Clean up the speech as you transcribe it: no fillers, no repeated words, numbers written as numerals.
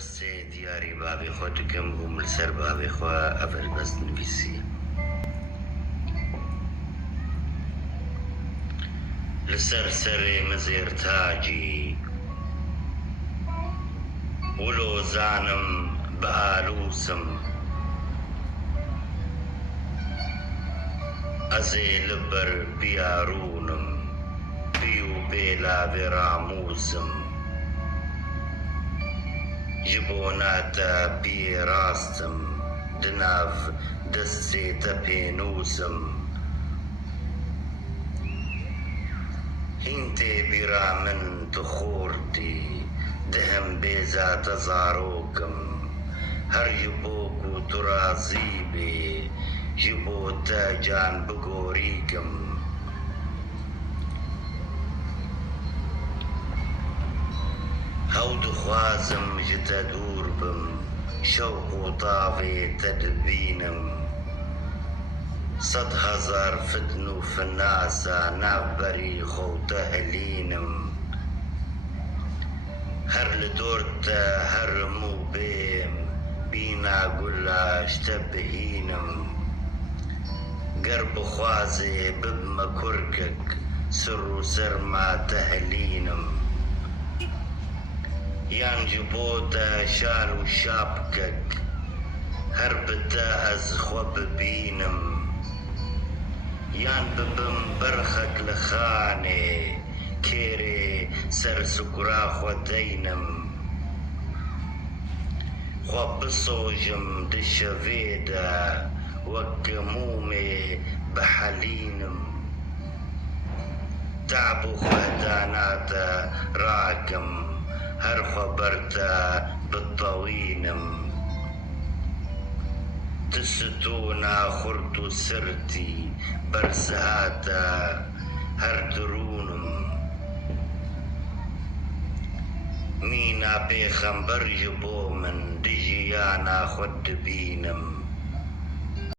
دەستێ دیاری بابێ خۆ دکەم بووم لەسەر بابێ خوا ئەڤەر بەست نویسی لەسەر سەرێ مەزێر تاجی وڵۆزانم بە ئالووسم ئەزێ لەبەر بیاڕوونم بی و بێلاوێ ڕامووسم ji bo nata biyê rastim di nav destê te pênûsim hîn tê bîra min tu xortî dihim bêza te zarokim her ji bo ku tu razî bê ji bo te can bigorîkim hew dixwazim ji te dûr bim şewq û tavê te dibînim sed hezar fitn û finasa navberî xew te hilînim her li dor te herim û bêm bîna gula ji te bihînim ger bixwazê bibme kurkek sir û serma te hilînim yan ji bo te şal û şapkek her bi te ez xwe bibînim yan bibim berxek li xanê kêrê ser sukura xwe deynim xwe bisojim di şevê de wek mûmê bihelînim تعب û xwedana te rakim her xwe ber te bitewînim ti stûna xurt û sirtî ber sihata her dirûnim mîna pêxember ji bo min di jiyana xwe dibînim